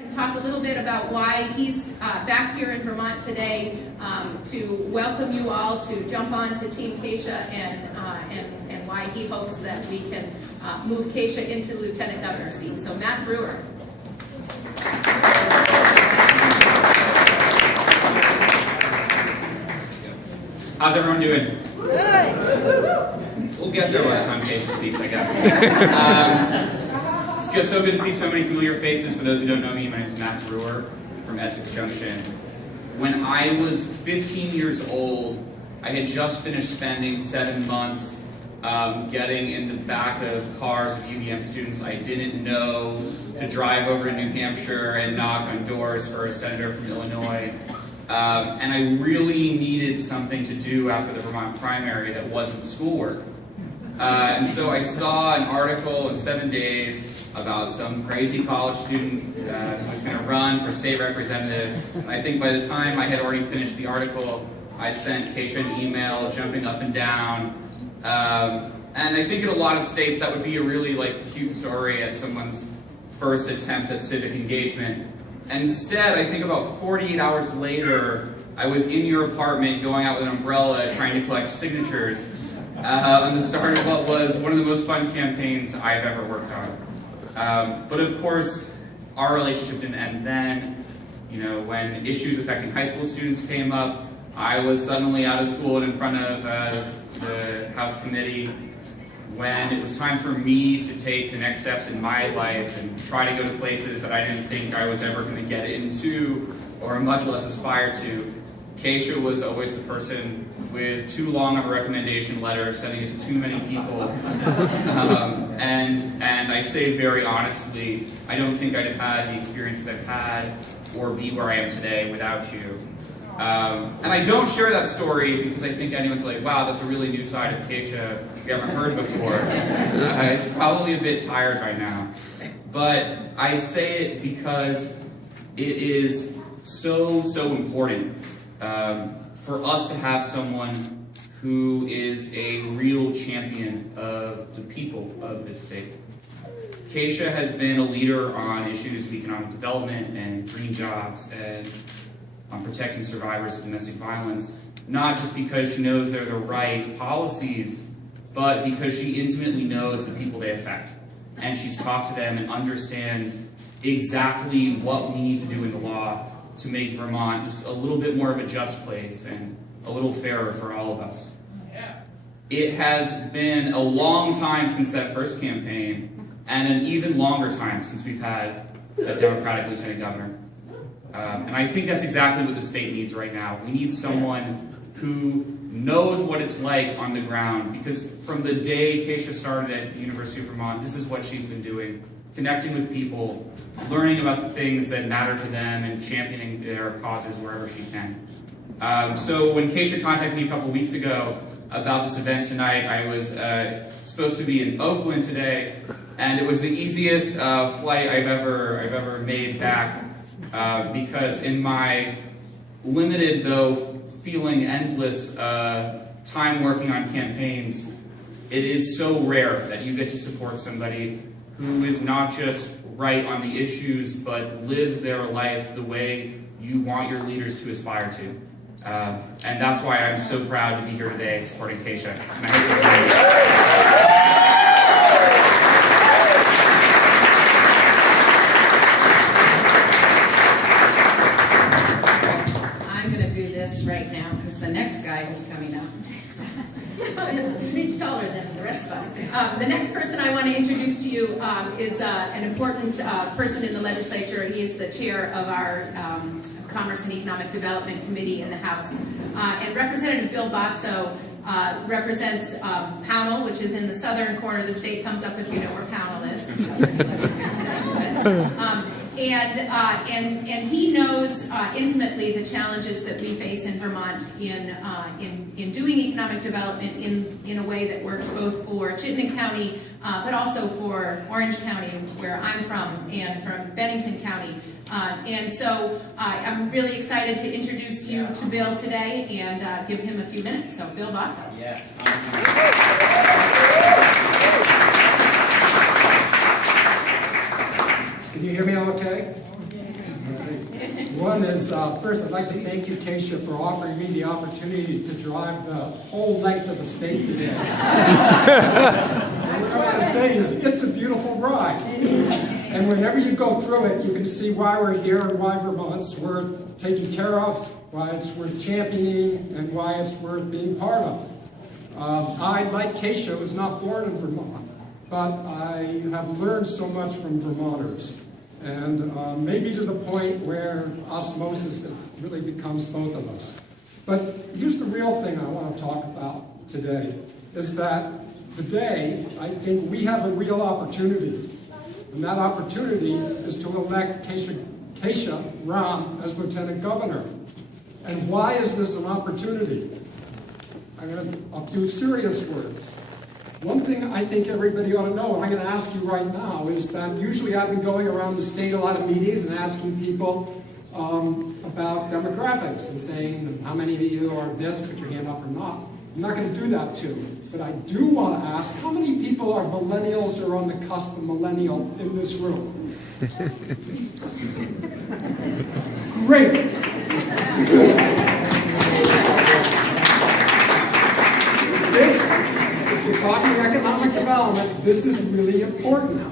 And talk a little bit about why he's back here in Vermont today to welcome you all to jump on to Team Kesha and why he hopes that we can move Kesha into the Lieutenant Governor's seat. So Matt Brewer. How's everyone doing? Good. We'll get there by the time Kesha speaks, I guess. It's so good to see so many familiar faces. For those who don't know me, my name is Matt Brewer from Essex Junction. When I was 15 years old, I had just finished spending 7 months getting in the back of cars of UVM students. I didn't know to drive over to New Hampshire and knock on doors for a senator from Illinois. And I really needed something to do after the Vermont primary that wasn't schoolwork. And so I saw an article in 7 Days about some crazy college student who was going to run for state representative. And I think by the time I had already finished the article, I'd sent Kesha an email jumping up and down. And I think in a lot of states that would be a really cute story at someone's first attempt at civic engagement. And instead, I think about 48 hours later, I was in your apartment going out with an umbrella trying to collect signatures on the start of what was one of the most fun campaigns I've ever worked on. But of course, our relationship didn't end then. You know, when issues affecting high school students came up, I was suddenly out of school and in front of the House committee. When it was time for me to take the next steps in my life and try to go to places that I didn't think I was ever going to get into or much less aspire to, Kesha was always the person with too long of a recommendation letter, sending it to too many people. And I say very honestly, I don't think I'd have had the experience I've had or be where I am today without you. And I don't share that story because I think anyone's like, wow, that's a really new side of Kesha we haven't heard before. It's probably a bit tired by now. But I say it because it is so important for us to have someone who is a real champion of the people of this state. Kesha has been a leader on issues of economic development and green jobs and on protecting survivors of domestic violence, not just because she knows they're the right policies, but because she intimately knows the people they affect. And she's talked to them and understands exactly what we need to do in the law to make Vermont just a little bit more of a just place and a little fairer for all of us. It has been a long time since that first campaign, and an even longer time since we've had a Democratic Lieutenant Governor. And I think that's exactly what the state needs right now. We need someone who knows what it's like on the ground, because from the day Kesha started at the University of Vermont, this is what she's been doing, connecting with people, learning about the things that matter to them, and championing their causes wherever she can. So when Kesha contacted me a couple weeks ago about this event tonight, I was supposed to be in Oakland today, and it was the easiest flight I've ever made back. Because in my limited, though feeling endless time working on campaigns, it is so rare that you get to support somebody who is not just right on the issues, but lives their life the way you want your leaders to aspire to. And that's why I'm so proud to be here today supporting Kesha. And I hope you'll join me. Right now, because the next guy is coming up is much taller than the rest of us. The next person I want to introduce to you is an important person in the legislature. He is the chair of our Commerce and Economic Development Committee in the House. And Representative Bill Botso represents Pownell, which is in the southern corner of the state. Thumbs up if you know where Pownell is. And he knows intimately the challenges that we face in Vermont in doing economic development in a way that works both for Chittenden County, but also for Orange County, where I'm from, and from Bennington County. And so I'm really excited to introduce you to Bill today and give him a few minutes. So Bill Botso. Yes. Can you hear me okay? one is, first I'd like to thank you, Kesha, for offering me the opportunity to drive the whole length of the state today. What I want to say is, it's a beautiful ride. And whenever you go through it, you can see why we're here and why Vermont's worth taking care of, why it's worth championing, and why it's worth being part of. I, like Kesha, was not born in Vermont, but I have learned so much from Vermonters. And maybe to the point where osmosis really becomes both of us. But here's the real thing I want to talk about today, is that today I think we have a real opportunity. And that opportunity is to elect Kesha Ram as Lieutenant Governor. And why is this an opportunity? I'm going to a few serious words. One thing I think everybody ought to know, and I'm going to ask you right now, is that usually I've been going around the state a lot of meetings and asking people about demographics and saying how many of you are this, put your hand up or not. I'm not going to do that too. But I do want to ask, how many people are millennials or on the cusp of millennial in this room? Great. If you're talking economic development, this is really important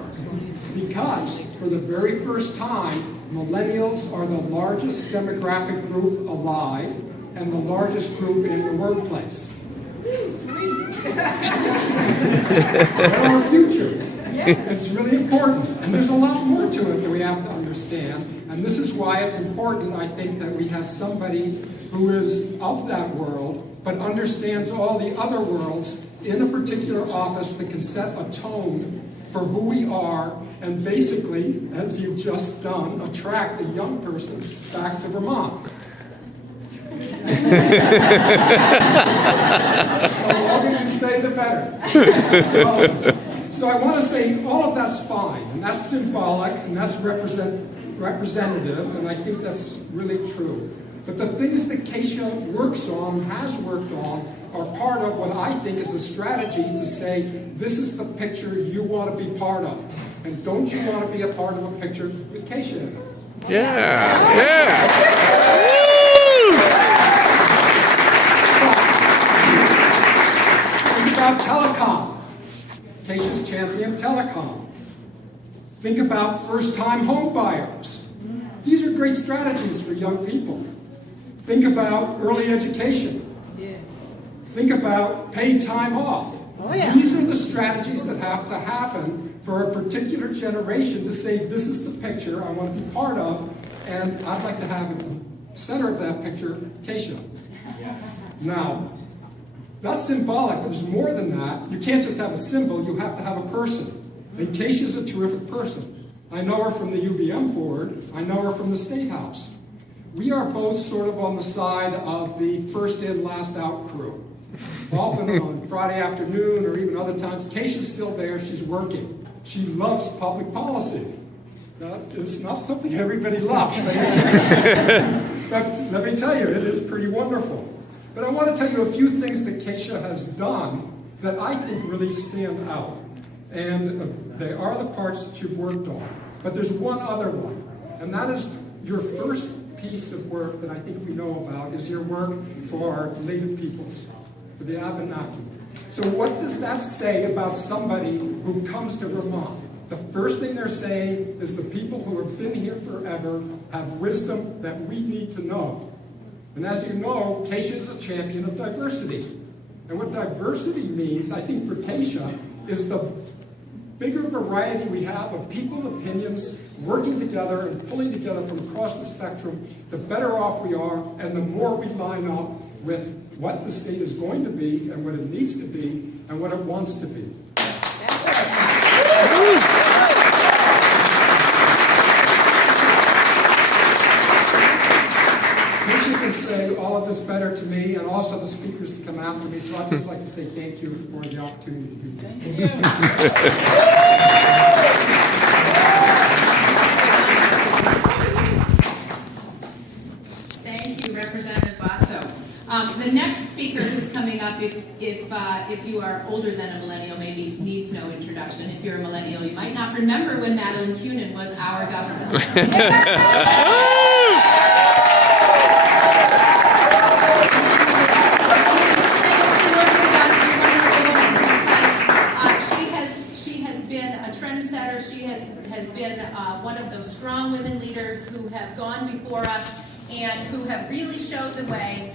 because for the very first time, millennials are the largest demographic group alive and the largest group in the workplace. They're our future. It's really important. And there's a lot more to it that we have to understand. And this is why it's important, I think, that we have somebody who is of that world but understands all the other worlds in a particular office that can set a tone for who we are and basically, as you've just done, attract a young person back to Vermont. The longer you stay, the better. So I want to say all of that's fine, and that's symbolic, and that's representative, and I think that's really true. But the things that Kesha works on, has worked on, are part of what I think is a strategy to say, this is the picture you want to be part of. And don't you want to be a part of a picture with Kesha in it? Yeah. Think about telecom. Kesha's championed telecom. Think about first-time home buyers. These are great strategies for young people. Think about early education. Yes. Think about paid time off. Oh, yeah. These are the strategies that have to happen for a particular generation to say, this is the picture I want to be part of, and I'd like to have in the center of that picture, Kesha. Yes. Now, that's symbolic, but there's more than that. You can't just have a symbol, you have to have a person. And Kesha's a terrific person. I know her from the UVM board, I know her from the State House. We are both sort of on the side of the first in, last out crew. Often on Friday afternoon or even other times, Kesha's still there, she's working. She loves public policy. It's not something everybody loves, but let me tell you, it is pretty wonderful. But I want to tell you a few things that Kesha has done that I think really stand out. And they are the parts that you've worked on. But there's one other one, and that is your first piece of work that I think we know about is your work for Native peoples, for the Abenaki. So what does that say about somebody who comes to Vermont? The first thing they're saying is the people who have been here forever have wisdom that we need to know. And as you know, Kesha is a champion of diversity. And what diversity means, I think for Kesha, is the bigger variety we have of people, opinions, working together and pulling together from across the spectrum, the better off we are, and the more we line up with what the state is going to be, and what it needs to be, and what it wants to be. Kesha can say all of this better to me, and also the speakers to come after me, so I'd just like to say thank you for the opportunity to be here. Thank you, Representative Bozzo. The next speaker who's coming up, if you are older than a millennial, maybe needs no introduction. If you're a millennial, you might not remember when Madeline Kunin was our governor. strong women leaders who have gone before us and who have really showed the way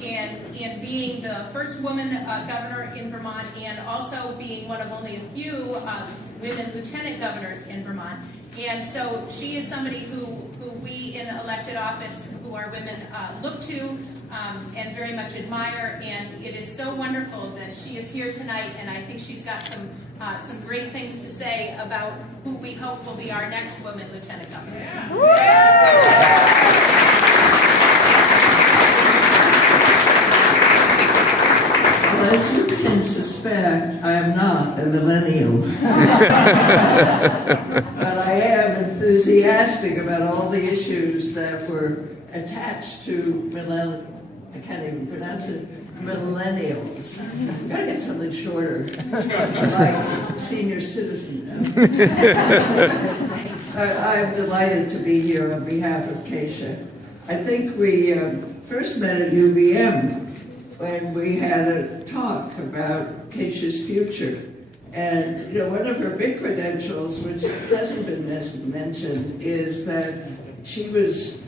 in being the first woman governor in Vermont, and also being one of only a few women lieutenant governors in Vermont. And so she is somebody who we in elected office, who are women, look to and very much admire. And it is so wonderful that she is here tonight, and I think she's got some great things to say about who we hope will be our next woman lieutenant governor. Yeah. Well, as you can suspect, I am not a millennial. But I am enthusiastic about all the issues that were attached to I can't even pronounce it, millennials. I've got to get something shorter, like senior citizen now. I'm delighted to be here on behalf of Kesha. I think we first met at UVM when we had a talk about Kesha's future. And you know, one of her big credentials, which hasn't been mentioned, is that she was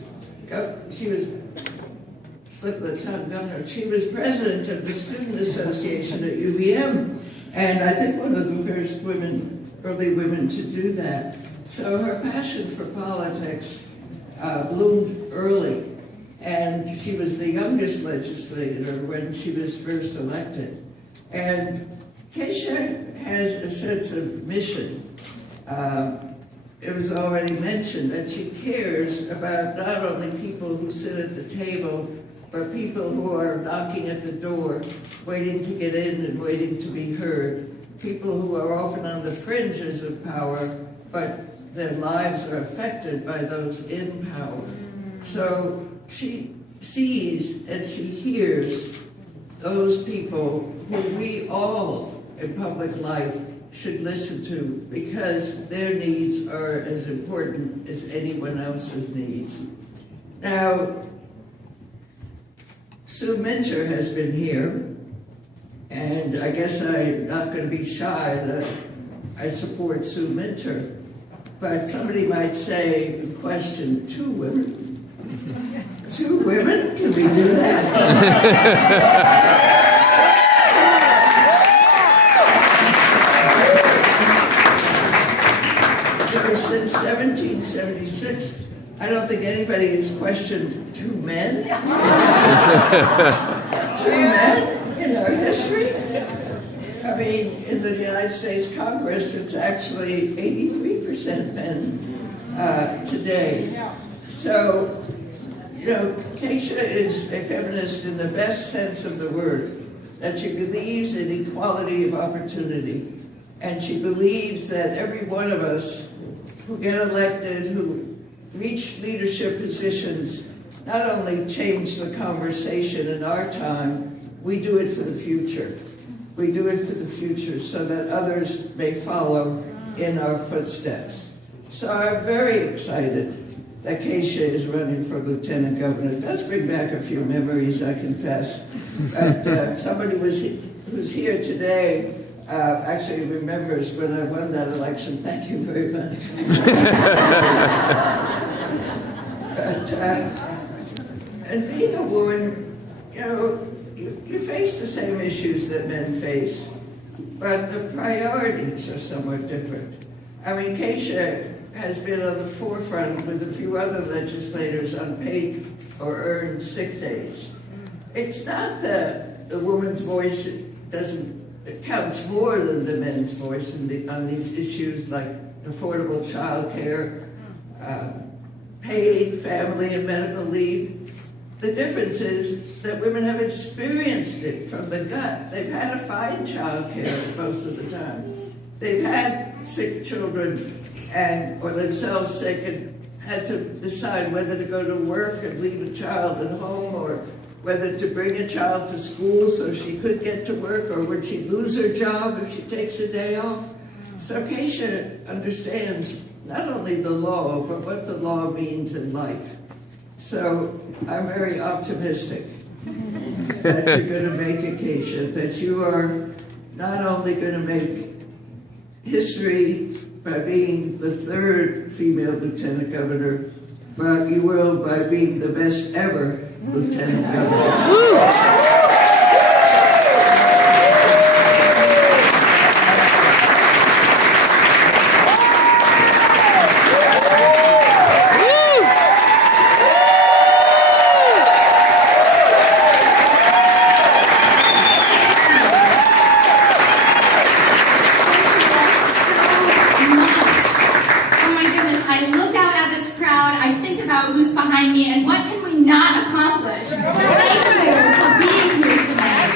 slip of the tongue, governor. She was president of the Student Association at UVM, and I think one of the first early women to do that. So her passion for politics bloomed early. And she was the youngest legislator when she was first elected. And Kesha has a sense of mission. It was already mentioned that she cares about not only people who sit at the table, but people who are knocking at the door, waiting to get in and waiting to be heard. People who are often on the fringes of power, but their lives are affected by those in power. So she sees and she hears those people who we all in public life should listen to, because their needs are as important as anyone else's needs. Now, Sue Minter has been here, and I guess I'm not going to be shy that I support Sue Minter, but somebody might say, in question, 2 women? 2 women? Can we do that? Since 1776, I don't think anybody has questioned 2 men. 2 men in our history. I mean, in the United States Congress, it's actually 83% men today. So, you know, Kesha is a feminist in the best sense of the word, that she believes in equality of opportunity. And she believes that every one of us who get elected, who reach leadership positions, not only change the conversation in our time, we do it for the future. We do it for the future so that others may follow in our footsteps. So I'm very excited that Kesha is running for lieutenant governor. It does bring back a few memories, I confess. But somebody who's here today actually remembers when I won that election. Thank you very much. And being a woman, you know, you face the same issues that men face, but the priorities are somewhat different. I mean, Kesha has been on the forefront with a few other legislators on paid or earned sick days. It's not that the woman's voice it counts more than the men's voice on these issues like affordable child care, paid family and medical leave. The difference is that women have experienced it from the gut. They've had to find child care most of the time. They've had sick children or themselves sick and had to decide whether to go to work and leave a child at home, or whether to bring a child to school so she could get to work, or would she lose her job if she takes a day off. So Kesha understands not only the law, but what the law means in life. So I'm very optimistic that you're going to make it, Kesha, that you are not only going to make history, by being the 3rd female lieutenant governor, but you will by being the best ever lieutenant governor. Who's behind me, and what can we not accomplish? Thank you for being here tonight.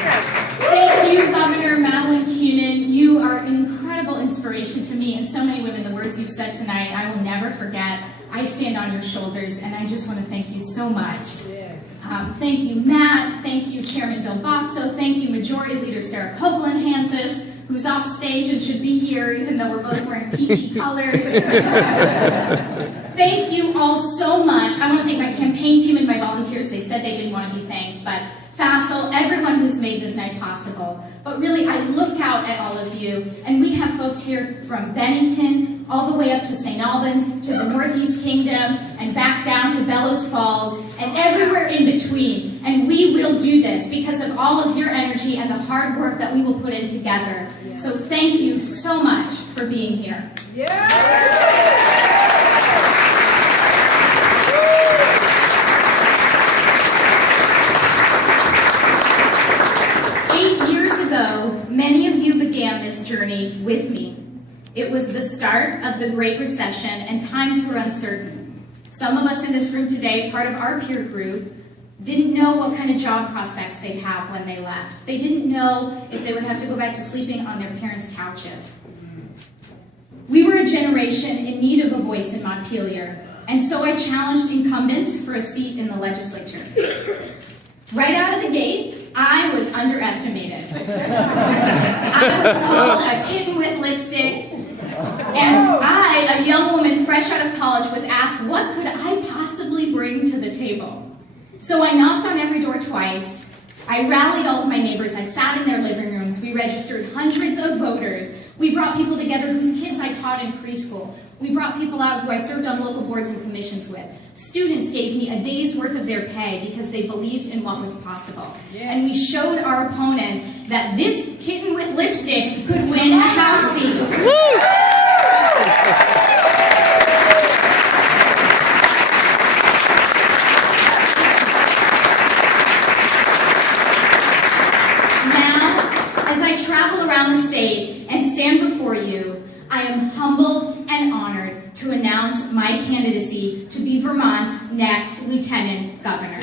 Thank you, Governor Madeline Kunin. You are an incredible inspiration to me and so many women. The words you've said tonight, I will never forget. I stand on your shoulders, and I just want to thank you so much. Thank you, Matt. Thank you, Chairman Bill Botso. Thank you, Majority Leader Sarah Copeland-Hansis, who's off stage and should be here, even though we're both wearing peachy colors. Thank you all so much. I want to thank my campaign team and my volunteers. They said they didn't want to be thanked, but Fassel, everyone who's made this night possible. But really, I look out at all of you, and we have folks here from Bennington, all the way up to St. Albans, to the Northeast Kingdom, and back down to Bellows Falls, and everywhere in between. And we will do this because of all of your energy and the hard work that we will put in together. So thank you so much for being here. Many of you began this journey with me. It was the start of the Great Recession, and times were uncertain. Some of us in this room today, part of our peer group, didn't know what kind of job prospects they'd have when they left. They didn't know if they would have to go back to sleeping on their parents' couches. We were a generation in need of a voice in Montpelier, and so I challenged incumbents for a seat in the legislature. Right out of the gate, I was underestimated. I was called a kitten with lipstick, and I, a young woman fresh out of college, was asked what could I possibly bring to the table. So I knocked on every door twice. I rallied all of my neighbors. I sat in their living rooms. We registered hundreds of voters. We brought people together whose kids I taught in preschool. We brought people out who I served on local boards and commissions with. Students gave me a day's worth of their pay because they believed in what was possible. And we showed our opponents that this kitten with lipstick could win a House seat. Now, as I travel around the state and stand before you, I am humbled and honored to announce my candidacy to be Vermont's next Lieutenant Governor.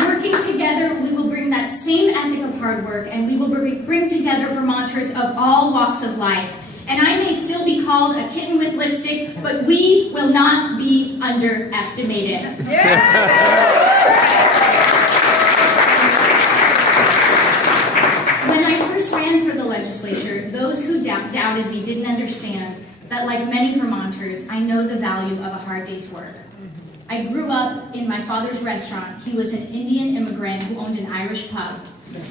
Working together, we will bring that same ethic of hard work, and we will bring together Vermonters of all walks of life. And I may still be called a kitten with lipstick, but we will not be underestimated. When I first ran for the legislature, those who doubted me didn't understand that, like many Vermonters, I know the value of a hard day's work. I grew up in my father's restaurant. He was an Indian immigrant who owned an Irish pub.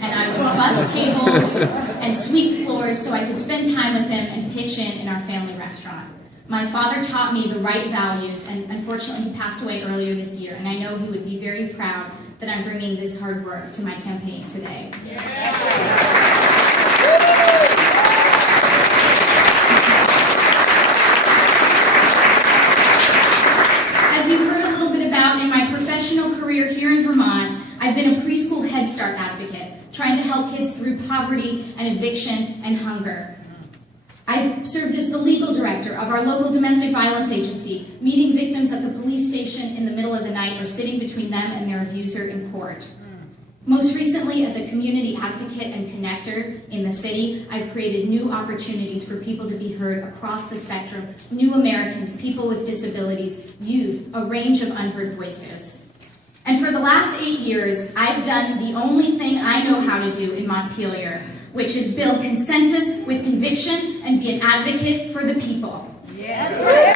And I would bus tables and sweep floors so I could spend time with him and pitch in our family restaurant. My father taught me the right values, and unfortunately he passed away earlier this year, and I know he would be very proud that I'm bringing this hard work to my campaign today. As you heard a little bit about in my professional career here in Vermont, I've been a preschool Head Start advocate, trying to help kids through poverty and eviction and hunger. I served as the legal director of our local domestic violence agency, meeting victims at the police station in the middle of the night or sitting between them and their abuser in court. Most recently, as a community advocate and connector in the city, I've created new opportunities for people to be heard across the spectrum, new Americans, people with disabilities, youth, a range of unheard voices. And for the last 8 years, I've done the only thing I know how to do in Montpelier, which is build consensus with conviction and be an advocate for the people. Yeah, that's right.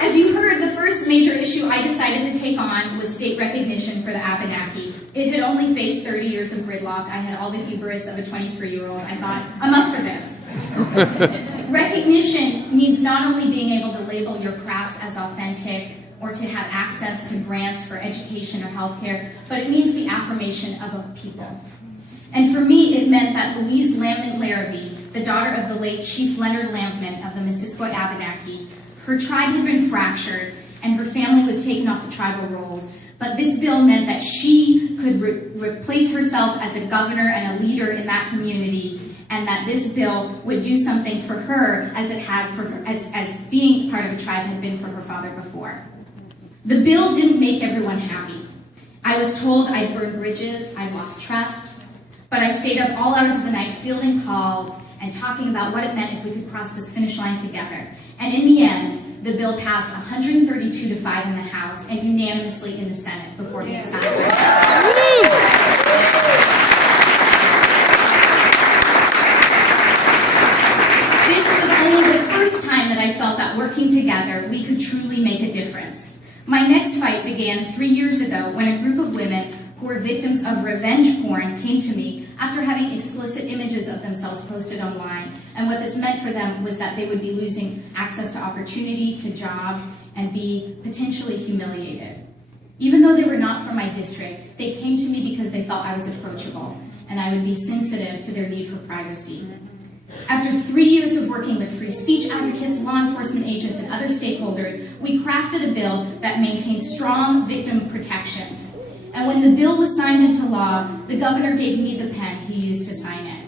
As you heard, the first major issue I decided to take on was state recognition for the Abenaki. It had only faced 30 years of gridlock. I had all the hubris of a 23-year-old. I thought, I'm up for this. Recognition means not only being able to label your crafts as authentic or to have access to grants for education or healthcare, but it means the affirmation of a people. And for me, it meant that Louise Lampman Larrabee, the daughter of the late Chief Leonard Lampman of the Missisquoi Abenaki, her tribe had been fractured and her family was taken off the tribal rolls. But this bill meant that she could replace herself as a governor and a leader in that community, and that this bill would do something for her as it had for her, as being part of a tribe had been for her father before. The bill didn't make everyone happy. I was told I'd burned bridges, I'd lost trust, but I stayed up all hours of the night fielding calls and talking about what it meant if we could cross this finish line together. And in the end, the bill passed 132 to 5 in the House and unanimously in the Senate before being signed. This was only the first time that I felt that working together, we could truly make a difference. My next fight began 3 years ago when a group of women who were victims of revenge porn came to me after having explicit images of themselves posted online. And what this meant for them was that they would be losing access to opportunity, to jobs, and be potentially humiliated. Even though they were not from my district, they came to me because they felt I was approachable, and I would be sensitive to their need for privacy. After 3 years of working with free speech advocates, law enforcement agents, and other stakeholders, we crafted a bill that maintained strong victim protections. And when the bill was signed into law, the governor gave me the pen he used to sign it.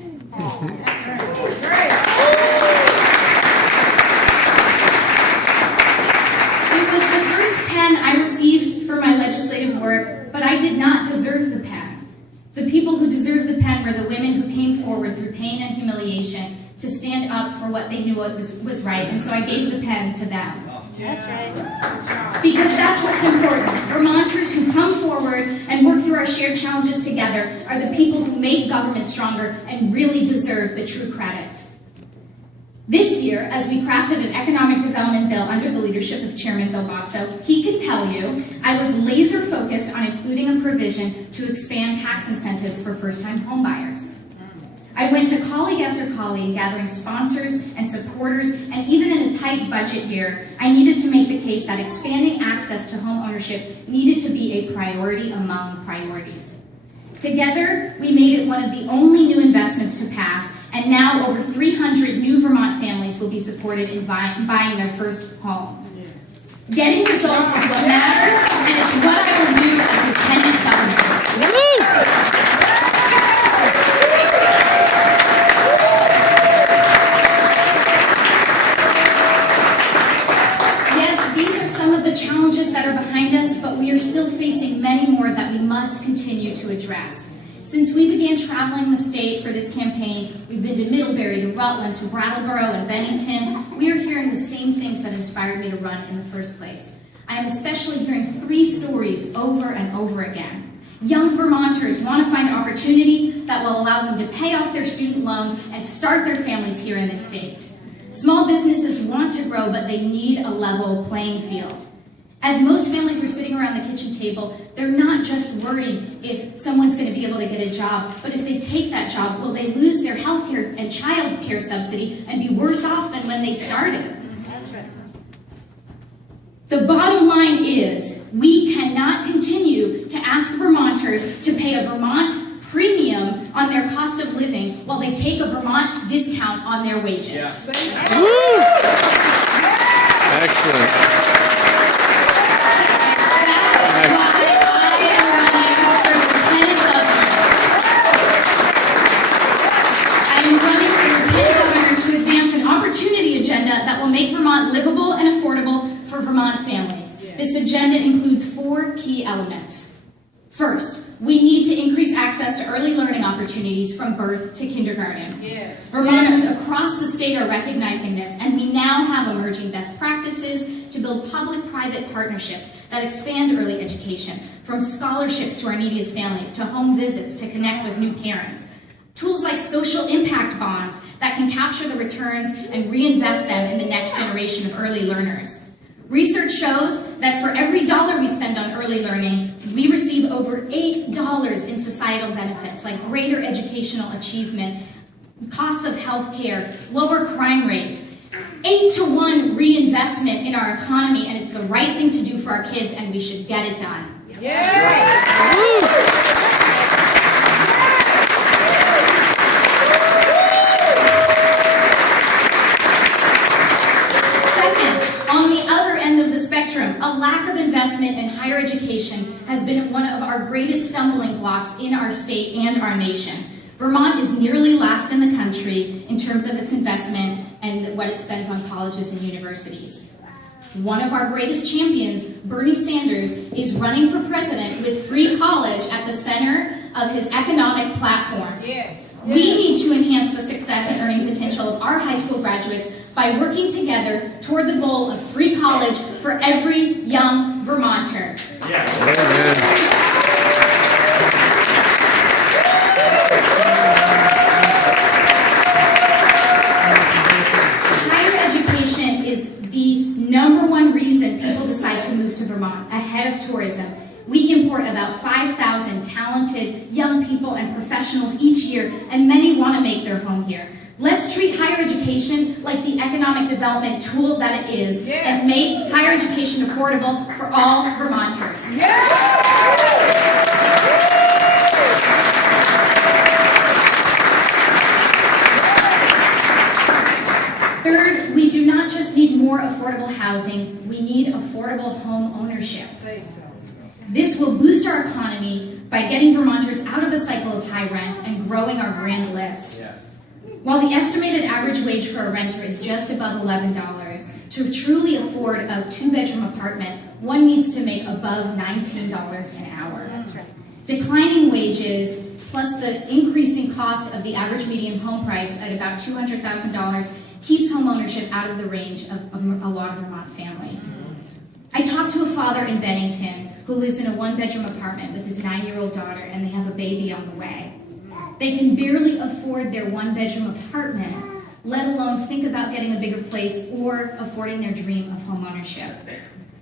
It was the first pen I received for my legislative work, but I did not deserve the pen. The people who deserved the pen were the women who came forward through pain and humiliation to stand up for what they knew was right, and so I gave the pen to them. That's right. Because that's what's important. Vermonters who come forward and work through our shared challenges together are the people who make government stronger and really deserve the true credit. This year, as we crafted an economic development bill under the leadership of Chairman Bill Botso, he can tell you I was laser focused on including a provision to expand tax incentives for first-time homebuyers. I went to colleague after colleague, gathering sponsors and supporters, and even in a tight budget year, I needed to make the case that expanding access to home ownership needed to be a priority among priorities. Together, we made it one of the only new investments to pass, and now over 300 new Vermont families will be supported in buying their first home. Getting results is what matters, and it's what I will do as Lieutenant Govenor. Some of the challenges that are behind us, but we are still facing many more that we must continue to address. Since we began traveling the state for this campaign, we've been to Middlebury, to Rutland, to Brattleboro, and Bennington. We are hearing the same things that inspired me to run in the first place. I am especially hearing 3 stories over and over again. Young Vermonters want to find opportunity that will allow them to pay off their student loans and start their families here in this state. Small businesses want to grow, but they need a level playing field. As most families are sitting around the kitchen table, they're not just worried if someone's going to be able to get a job, but if they take that job, will they lose their health care and child care subsidy and be worse off than when they started? That's right. The bottom line is, we cannot continue to ask Vermonters to pay a Vermont premium on their cost of living while they take a Vermont discount on their wages. Yeah. Woo! Excellent. That is why I am running for Lieutenant Governor. I am running for Lieutenant Governor to advance an opportunity agenda that will make Vermont livable and affordable for Vermont families. This agenda includes 4 key elements. First, we need to increase access to early learning opportunities from birth to kindergarten. Yes. Vermonters across the state are recognizing this, and we now have emerging best practices to build public-private partnerships that expand early education, from scholarships to our neediest families, to home visits to connect with new parents. Tools like social impact bonds that can capture the returns and reinvest them in the next generation of early learners. Research shows that for every dollar we spend on early learning, we receive over $8 in societal benefits, like greater educational achievement, costs of healthcare, lower crime rates, 8-to-1 reinvestment in our economy, and it's the right thing to do for our kids, and we should get it done. A lack of investment in higher education has been one of our greatest stumbling blocks in our state and our nation. Vermont is nearly last in the country in terms of its investment and what it spends on colleges and universities. One of our greatest champions, Bernie Sanders, is running for president with free college at the center of his economic platform. Yes. We need to enhance the success and earning potential of our high school graduates by working together toward the goal of free college for every young Vermonter. Yes. Higher education is the #1 reason people decide to move to Vermont, ahead of tourism. We import about 5,000 talented young people and professionals each year, and many want to make their home here. Let's treat higher education like the economic development tool that it is, and make higher education affordable for all Vermonters. Third, we do not just need more affordable housing, we need affordable home ownership. This will boost our economy by getting Vermonters out of a cycle of high rent and growing our grand list. While the estimated average wage for a renter is just above $11, to truly afford a 2-bedroom apartment, one needs to make above $19 an hour. Declining wages, plus the increasing cost of the average median home price at about $200,000, keeps home ownership out of the range of a lot of Vermont families. I talked to a father in Bennington who lives in a 1-bedroom apartment with his 9-year-old daughter, and they have a baby on the way. They can barely afford their 1-bedroom apartment, let alone think about getting a bigger place or affording their dream of home ownership.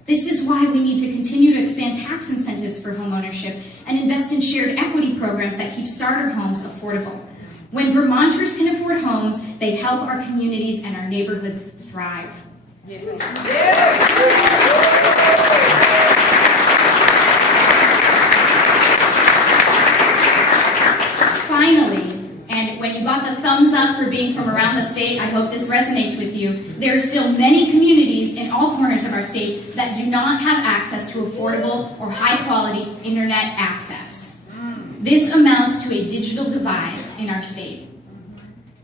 This is why we need to continue to expand tax incentives for home ownership and invest in shared equity programs that keep starter homes affordable. When Vermonters can afford homes, they help our communities and our neighborhoods thrive. Finally, and when you got the thumbs up for being from around the state, I hope this resonates with you, there are still many communities in all corners of our state that do not have access to affordable or high-quality internet access. This amounts to a digital divide in our state.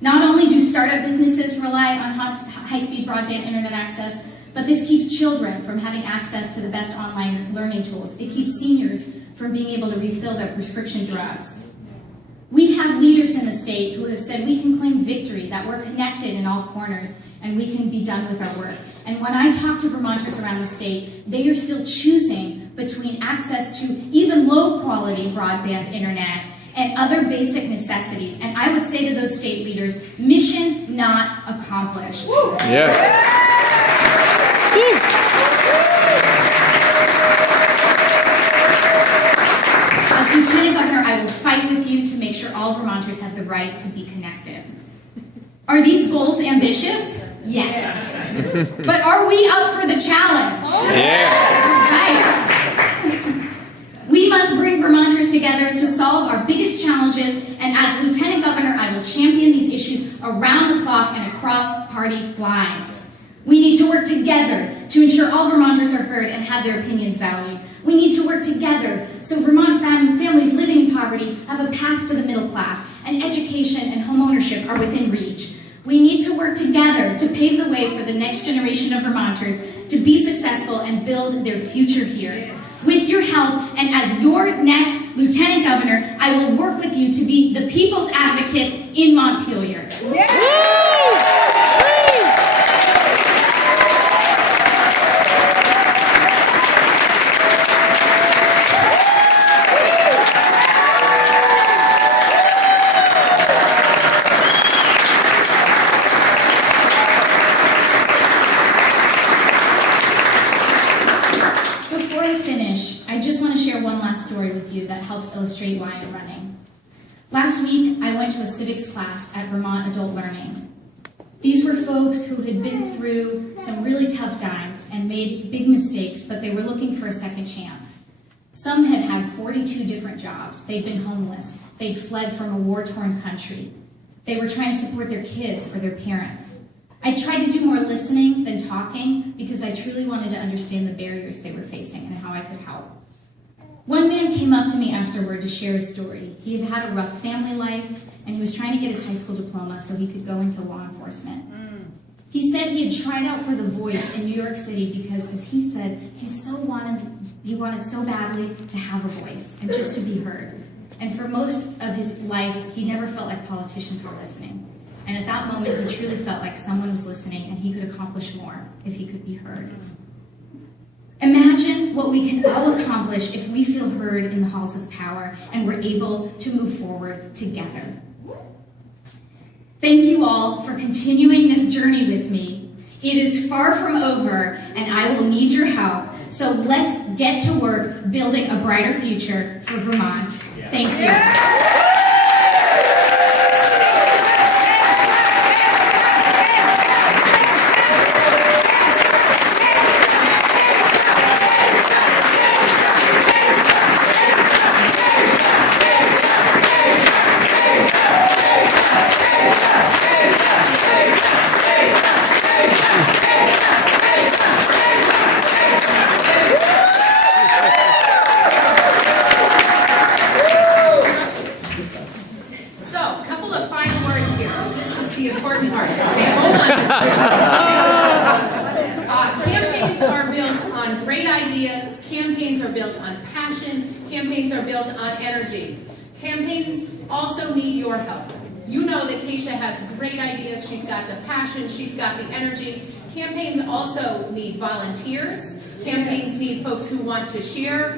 Not only do startup businesses rely on high-speed broadband internet access, but this keeps children from having access to the best online learning tools. It keeps seniors from being able to refill their prescription drugs. We have leaders in the state who have said we can claim victory, that we're connected in all corners, and we can be done with our work. And when I talk to Vermonters around the state, they are still choosing between access to even low-quality broadband internet and other basic necessities. And I would say to those state leaders, mission not accomplished. As Lieutenant Governor, I will fight with you to make sure all Vermonters have the right to be connected. Are these goals ambitious? Yes. But are we up for the challenge? Right. We must bring Vermonters together to solve our biggest challenges, and as Lieutenant Governor, I will champion these issues around the clock and across party lines. We need to work together to ensure all Vermonters are heard and have their opinions valued. We need to work together so Vermont families living in poverty have a path to the middle class, and education and home ownership are within reach. We need to work together to pave the way for the next generation of Vermonters to be successful and build their future here. With your help, and as your next Lieutenant Governor, I will work with you to be the people's advocate in Montpelier. Before I finish, I just want to share one last story with you that helps illustrate why I'm running. Last week, I went to a civics class at Vermont Adult Learning. These were folks who had been through some really tough times and made big mistakes, but they were looking for a second chance. Some had had 42 different jobs. They'd been homeless. They'd fled from a war-torn country. They were trying to support their kids or their parents. I tried to do more listening than talking because I truly wanted to understand the barriers they were facing and how I could help. One man came up to me afterward to share his story. He had had a rough family life, and he was trying to get his high school diploma so he could go into law enforcement. He said he had tried out for The Voice in New York City because, as he said, he wanted so badly to have a voice and just to be heard. And for most of his life, he never felt like politicians were listening. And at that moment, he truly felt like someone was listening and he could accomplish more if he could be heard. Imagine what we can all accomplish if we feel heard in the halls of power and we're able to move forward together. Thank you all for continuing this journey with me. It is far from over, and I will need your help. So let's get to work building a brighter future for Vermont. Thank you. The important part. Okay, hold on. Campaigns are built on great ideas. Campaigns are built on passion. Campaigns are built on energy. Campaigns also need your help. You know that Kesha has great ideas. She's got the passion. She's got the energy. Campaigns also need volunteers. Campaigns need folks who want to share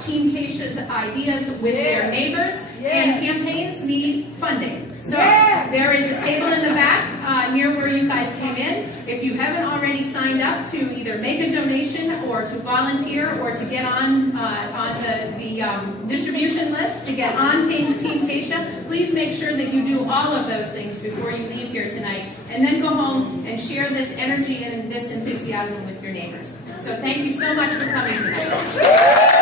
Team Kesha's ideas with their neighbors. And campaigns need funding. So there is a table in the back near where you guys came in. If you haven't already signed up to either make a donation or to volunteer or to get on the distribution list to get on Team Kesha, please make sure that you do all of those things before you leave here tonight. And then go home and share this energy and this enthusiasm with your neighbors. So thank you so much for coming tonight.